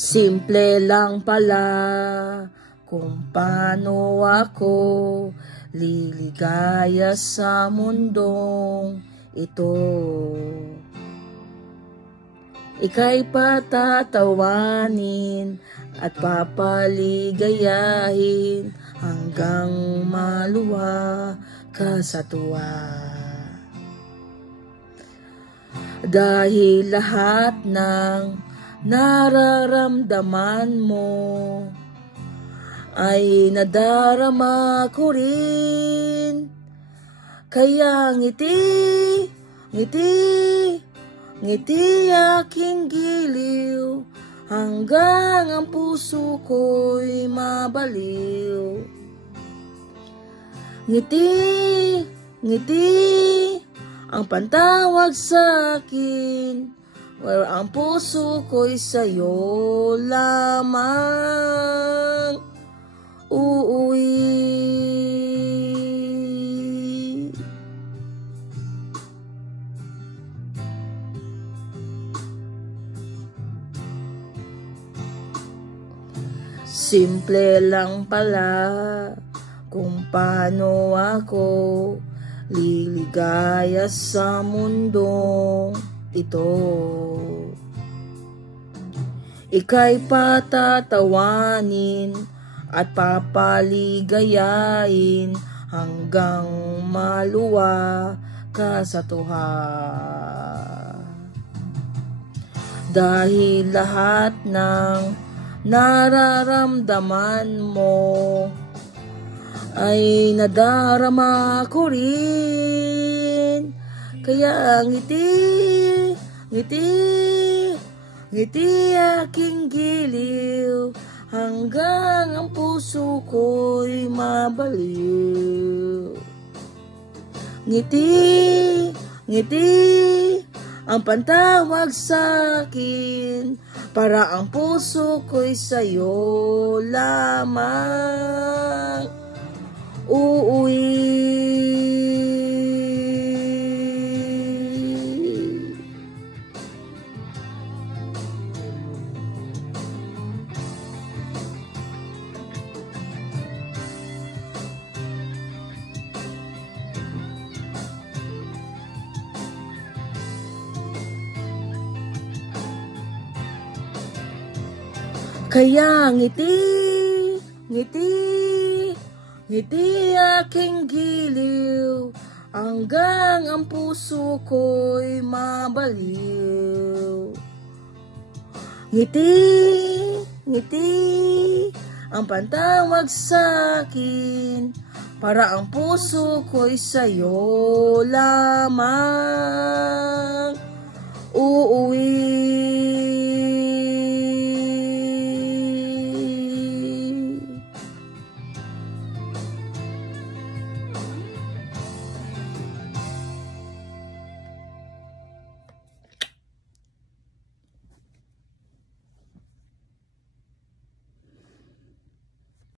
Simple lang pala kung paano ako liligaya sa mundong ito. Ika'y patatawanin at papaligayahin hanggang maluwa ka sa tuwa. Dahil lahat ng nararamdaman mo ay nadarama ko rin. Kaya ngiti aking giliw hanggang ang puso ko'y mabaliw. Ngiti ang pantawag sa'kin, where ang puso ko'y sa'yo lamang uuwi. Simple lang pala kung paano ako liligaya sa mundong ito. Ika'y patatawanin at papaligayain hanggang maluwa ka sa tuwa. Dahil lahat ng nararamdaman mo ay nadarama ko rin. Kaya ngiti aking giliw hanggang ang puso ko'y mabaliw. Ngiti ang pantawag sa'kin, para ang puso ko'y sa'yo lamang uuwi. Kaya ngiti aking giliw hanggang ang puso ko'y mabaliw. Ngiti ang pantawag sa'kin, para ang puso ko'y sa'yo lamang uuwi.